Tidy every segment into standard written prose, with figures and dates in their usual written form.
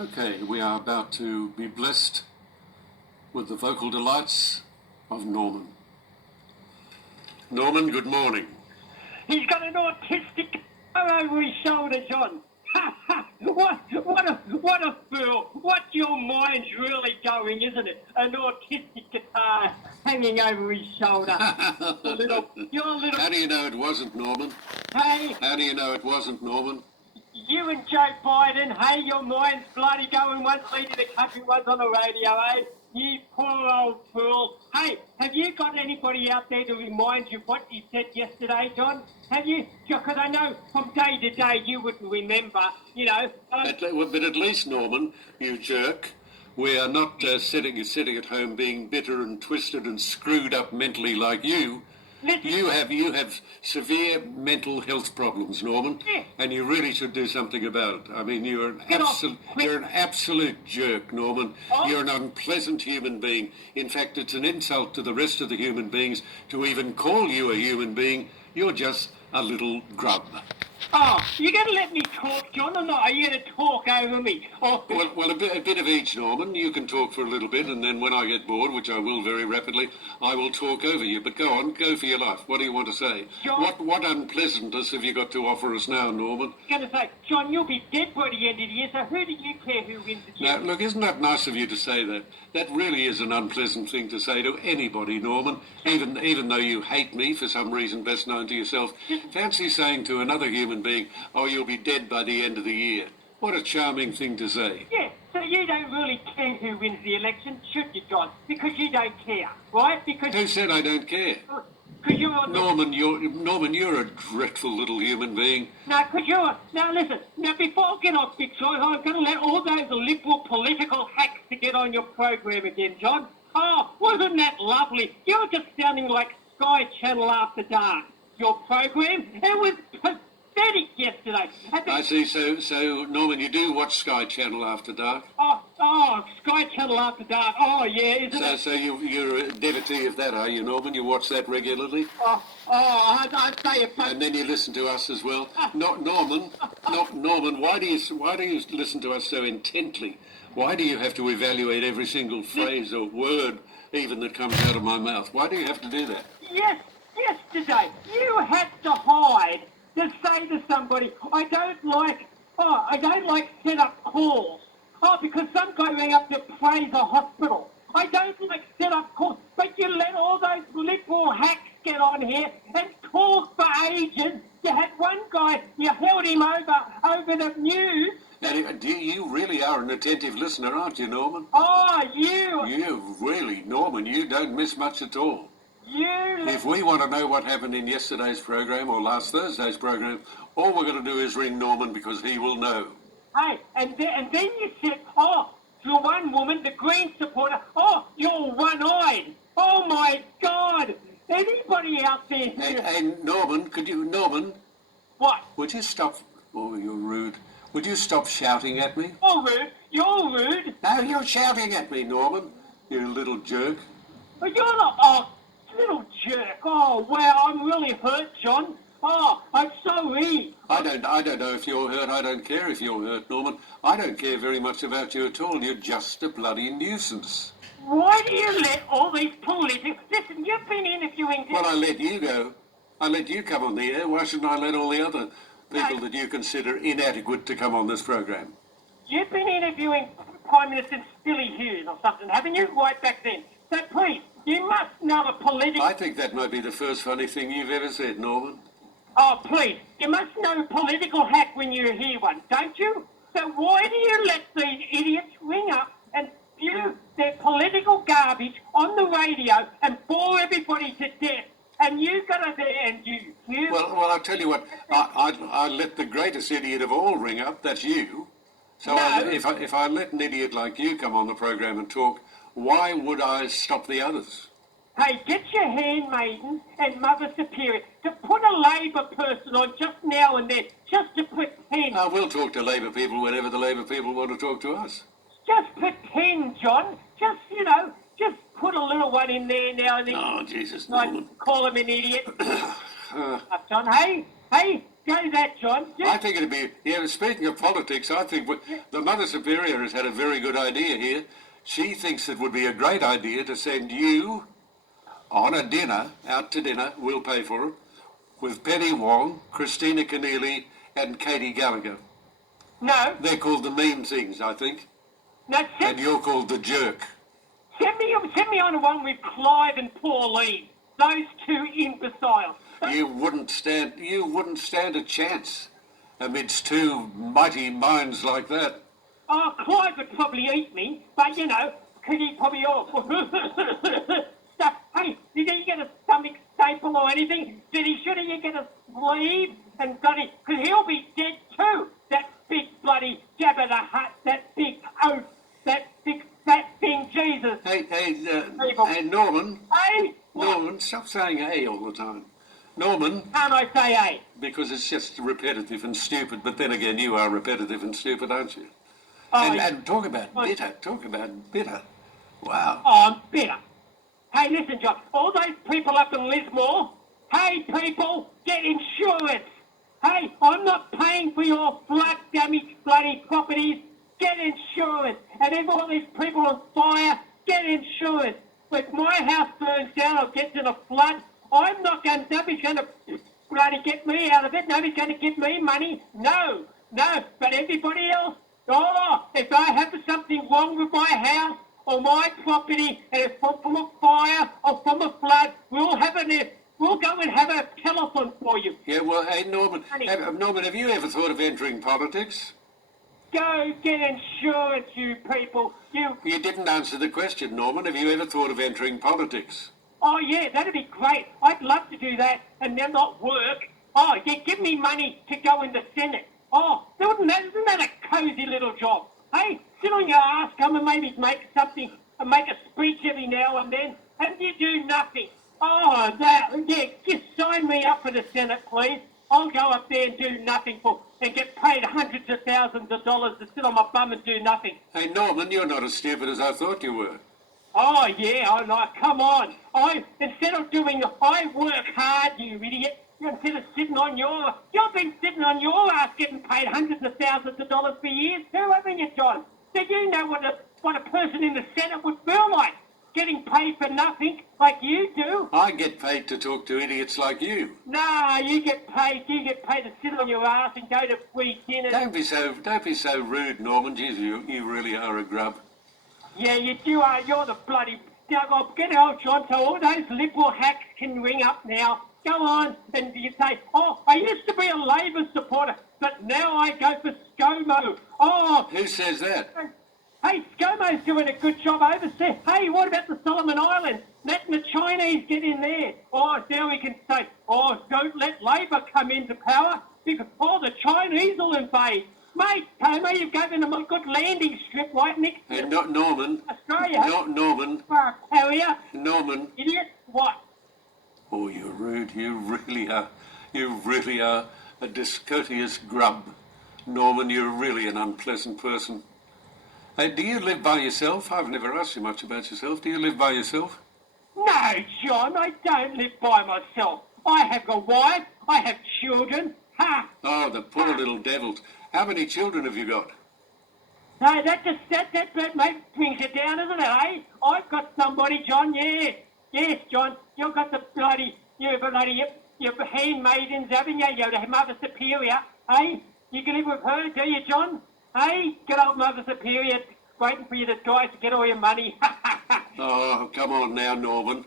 Okay, we are about to be blessed with the vocal delights of Norman. Norman, good morning. He's got an autistic over his shoulder, John. Ha ha! What a fool! What your mind's really going, isn't it? An autistic guitar hanging over his shoulder. How do you know it wasn't, Norman? Hey, How do you know it wasn't, Norman? you and Joe Biden, hey, your mind's bloody going once leading the country, once on the radio, eh? You poor old fool. Hey, have you got anybody out there to remind you what you said yesterday, John? Have you? Because I know from day to day you wouldn't remember, you know. But at least, Norman, you jerk, we are not sitting at home being bitter and twisted and screwed up mentally like you. You have severe mental health problems, Norman, and you really should do something about it. I mean, you're an absolute jerk, Norman. Oh. You're an unpleasant human being. In fact, it's an insult to the rest of the human beings to even call you a human being. You're just a little grub. Oh, you're going to let me talk, John, or not? Are you going to talk over me? Oh. Well, a bit of each, Norman. You can talk for a little bit, and then when I get bored, which I will very rapidly, I will talk over you. But go on, go for your life. What do you want to say? John, what unpleasantness have you got to offer us now, Norman? I'm going to say, John, you'll be dead by the end of the year, so who do you care who wins the Now, look, isn't that nice of you to say that? That really is an unpleasant thing to say to anybody, Norman, even though you hate me for some reason best known to yourself. Fancy saying to another human being, oh, you'll be dead by the end of the year. What a charming thing to say. Yeah, so you don't really care who wins the election, should you, John? Because you don't care, right? Because who said I don't care? You're Norman, you're a dreadful little human being. No, because you're... Now, listen. Now, before I get off, Big Troy, I'm going to let all those liberal political hacks to get on your program again, John. Oh, wasn't that lovely? You're just sounding like Sky Channel After Dark. Your program, it was pathetic yesterday. I see. So, Norman, you do watch Sky Channel After Dark? Oh, Sky Channel After Dark. Oh, yeah, isn't it? So you're a devotee of that, are you, Norman? You watch that regularly? I'd say it. And then you listen to us as well. Norman, why do you listen to us so intently? Why do you have to evaluate every single phrase or word even that comes out of my mouth? Why do you have to do that? Yes, yesterday you had to hide to say to somebody, I don't like set up calls. Oh, because some guy rang up to praise a hospital. I don't like set up calls, but you let all those liberal hacks get on here and talk for ages. You had one guy, you held him over the news. Now, you really are an attentive listener, aren't you, Norman? Oh, you! You really, Norman, you don't miss much at all. If we want to know what happened in yesterday's program or last Thursday's program, all we're going to do is ring Norman because he will know. Hey, and then you said, oh, you're one woman, the Green supporter, oh, you're one-eyed. Oh, my God. Anybody out there who... Hey, Norman? What? Would you stop... Oh, you're rude. Would you stop shouting at me? Oh, rude. You're rude. No, you're shouting at me, Norman. You little jerk. But you're not... Oh, little jerk. Oh, wow, I'm really hurt, John. Oh, I'm sorry. I don't know if you're hurt. I don't care if you're hurt, Norman. I don't care very much about you at all. You're just a bloody nuisance. Why do you let all these politics... Listen, you've been interviewing... Well, I let you go. I let you come on the air. Why shouldn't I let all the other people that you consider inadequate to come on this program? You've been interviewing Prime Minister Billy Hughes or something, haven't you? Right back then. So please, you must know a political... I think that might be the first funny thing you've ever said, Norman. Oh, please, you must know a political hack when you hear one, don't you? So why do you let these idiots ring up and spew their political garbage on the radio and bore everybody to death? And you got to there and you... Well, I'll tell you what, I let the greatest idiot of all ring up, that's you. So no. If I let an idiot like you come on the program and talk, why would I stop the others? Hey, get your handmaidens and Mother Superior to put a Labor person on just now and then, just to pretend. We'll talk to Labor people whenever the Labor people want to talk to us. Just pretend, John. Just put a little one in there now and then. Oh, Jesus, Like, Norman. call him an idiot. John, hey, Go that, John. I think it'd be, yeah, speaking of politics, I think the Mother Superior has had a very good idea here. She thinks it would be a great idea to send you on a dinner, out to dinner, we'll pay for it, with Penny Wong, Christina Keneally and Katie Gallagher. No. They're called the mean things, I think. No, And you're called the jerk. send me on the one with Clive and Pauline. Those two imbeciles. You wouldn't stand a chance amidst two mighty minds like that. Oh, Clive would probably eat me, but you know, because he probably hey, did he get a stomach staple or anything? Should he get a sleeve and bloody? Because he'll be dead too. That big bloody Jabba the Hutt, that big oaf, that big fat thing, Jesus. Hey, Norman. Hey, Norman, stop saying "hey" all the time. Norman. can't I say hey? Because it's just repetitive and stupid. But then again, you are repetitive and stupid, aren't you? Oh, And talk about bitter. Talk about bitter. Wow. Oh, I'm bitter. Hey, listen, John. All those people up in Lismore, hey, people, get insurance. Hey, I'm not paying for your flood damaged bloody properties. Get insurance. And if all these people on fire, get insurance. If my house burns down or gets in a flood, I'm not going. Nobody's going to bloody get me out of it. Nobody's going to give me money. No. But everybody else. Oh, if I have something wrong with my house or my property, and it's from a fire or from a flood, we'll go and have a telephone for you. Yeah, well, hey, Norman, have you ever thought of entering politics? Go get insurance, you people. You didn't answer the question, Norman. Have you ever thought of entering politics? Oh, yeah, that'd be great. I'd love to do that and then not work. Oh, yeah, give me money to go in the Senate. Oh, isn't that a cosy little job? Hey, sit on your ass, come and maybe make something, and make a speech every now and then, and you do nothing. Oh, just sign me up for the Senate, please. I'll go up there and do nothing and get paid hundreds of thousands of dollars to sit on my bum and do nothing. Hey, Norman, you're not as stupid as I thought you were. Oh, yeah, I like, come on. I work hard, you idiot. Instead of you've been sitting on your ass getting paid hundreds of thousands of dollars for years too, haven't you, John? Do you know what a person in the Senate would feel like? Getting paid for nothing like you do? I get paid to talk to idiots like you. Nah, you get paid to sit on your ass and go to free dinners. Don't be so rude, Norman. Jeez, you really are a grub. Yeah, you are. You're the bloody... Now, get out, John, so all those liberal hacks can ring up now. Go on, and you say, oh, I used to be a Labor supporter, but now I go for ScoMo. Oh... Who says that? Hey, ScoMo's doing a good job over there. Hey, what about the Solomon Islands? Letting the Chinese get in there. Oh, now we can say, oh, don't let Labor come into power because, oh, the Chinese will invade. Mate, Tomo, you've given them a good landing strip right next to Not Norman. Australia. Not Norman. Carrier. Norman. Idiot. What? Oh, you're rude. You really are. You really are a discourteous grub. Norman, you're really an unpleasant person. Hey, do you live by yourself? I've never asked you much about yourself. Do you live by yourself? No, John, I don't live by myself. I have a wife. I have children. Ha! Oh, the poor little devils. How many children have you got? No, that brings it down, isn't it, eh? I've got somebody, John, yeah. Yes, John, you've got the your handmaidens, haven't you? You're the Mother Superior, eh? You can live with her, do you, John? Hey, good old Mother Superior, waiting for you to die to get all your money. Oh, come on now, Norman.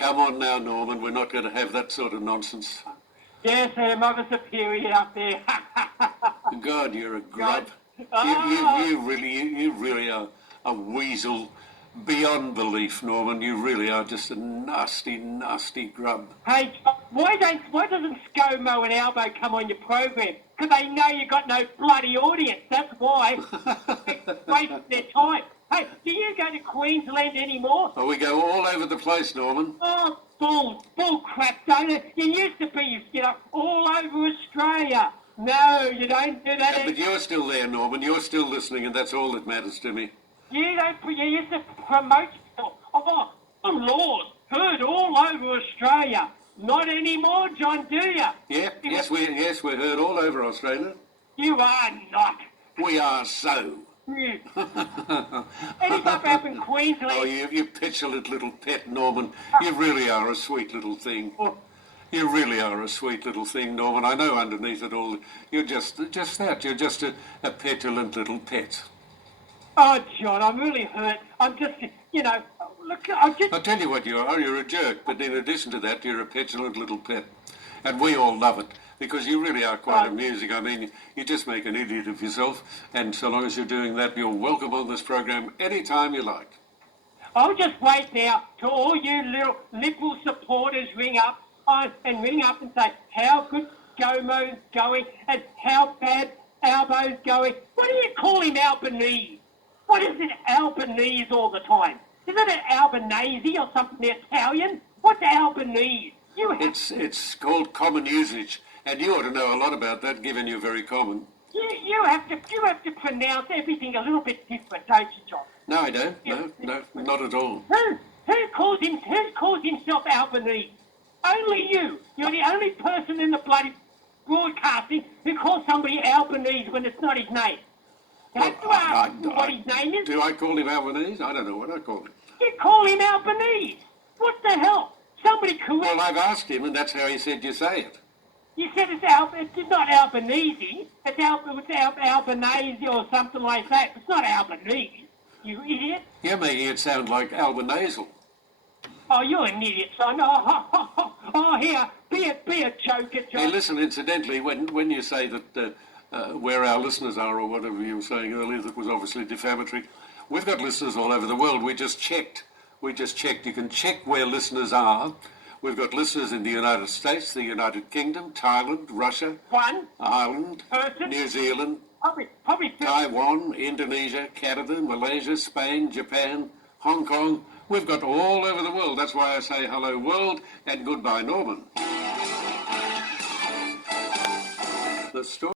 Come on now, Norman. We're not going to have that sort of nonsense. Yes, Mother Superior up there. God, you're a grub. You really are a weasel beyond belief, Norman. You really are just a nasty, nasty grub. Hey, why doesn't ScoMo and Albo come on your program? Because they know you got no bloody audience. That's why. They waste their time. Hey, do you go to Queensland anymore? Oh, we go all over the place, Norman. Oh, bull crap, don't it? You used to be, all over Australia. No, you don't do that. Yeah, but you're still there, Norman. You're still listening, and that's all that matters to me. You used to promote yourself. Oh, some laws heard all over Australia. Not anymore, John, do you? Yes, we're heard all over Australia. You are not. We are so. You. Any pop up in Queensland? Oh, you petulant little pet, Norman. You really are a sweet little thing. You really are a sweet little thing, Norman. I know underneath it all, you're just that. You're just a petulant little pet. Oh, John, I'm really hurt. I'm just, look, I'll tell you what you are. You're a jerk, but in addition to that, you're a petulant little pet. And we all love it, because you really are quite amusing. I mean, you just make an idiot of yourself, and so long as you're doing that, you're welcome on this program any time you like. I'll just wait now till all you little Liberal supporters ring up and say how good Gomo's going and how bad Albo's going. What do you call him, Albanese? What is it, Albanese all the time? Isn't it Albanese or something Italian? What's Albanese? It's called common usage, and you ought to know a lot about that, given you're very common. You have to pronounce everything a little bit different, don't you, John? No, I don't. No, not at all. Who calls himself Albanese? Only you. You're the only person in the bloody broadcasting who calls somebody Albanese when it's not his name. You have to ask what his name is. Do I call him Albanese? I don't know what I call him. You call him Albanese. What the hell? Somebody correct. Well, I've asked him, and that's how he said you say it. You said it's not Albanese. It's Albanese or something like that. It's not Albanese. You idiot. You're making it sound like Albanasal. Oh, you're an idiot, son. Oh, here, be a joker, John. Hey, listen, incidentally, when you say that where our listeners are, or whatever you were saying earlier that was obviously defamatory, we've got listeners all over the world. We just checked. You can check where listeners are. We've got listeners in the United States, the United Kingdom, Thailand, Russia, Ireland, New Zealand, probably Taiwan, Indonesia, Canada, Malaysia, Spain, Japan, Hong Kong. We've got all over the world. That's why I say hello, world, and goodbye, Norman. The story